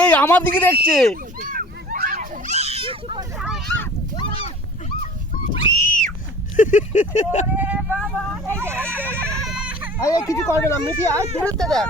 এই আমার দিকে দেখছে। কিছু করবে না মিঠি, আর দূরত্বে দেখ।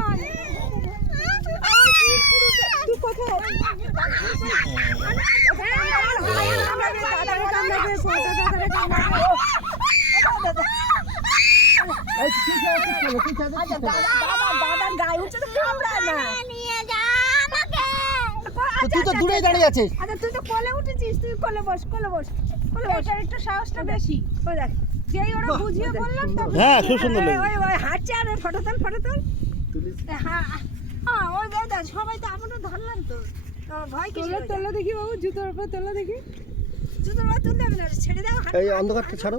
তুই তো দূরেই দাঁড়িয়ে আছিস। আচ্ছা তুই তো কোলে উঠেছিস, তুই কোলে বস, কোলে বস, কোলে বস। এটার একটু সাহসটা বেশি। ওই দেখ, যেই ওরা বুঝিয়ে বললাম তো। হ্যাঁ, খুব সুন্দর লাগে। ওই হাঁটছে আর ফটো তোল, ফটো তোল। হ্যাঁ, ওই দাদা সবাই তো আমরা ধরলাম তো। ভয় কি? তোলা দেখি বাবু, জুতোর উপর তোলা দেখি। জুতোর উপর তুলতে হবে না, ছেড়ে দাও। এই অন্ধকারটা ছাড়ো।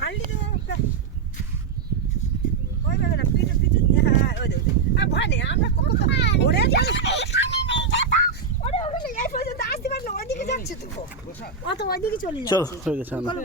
হাঁড়ি তো ওই ভাবে না, পিছু পিছু। হ্যাঁ, ওই দেখ। আর ভয় নেই, আমরা কত ওরে যাই। ওরে ওখানে এই পর্যন্ত আসতে পারলো, ওইদিকে যাচ্ছে তো। অত ওইদিকে চলে যাচ্ছে। চলো হয়ে গেছে, চলো।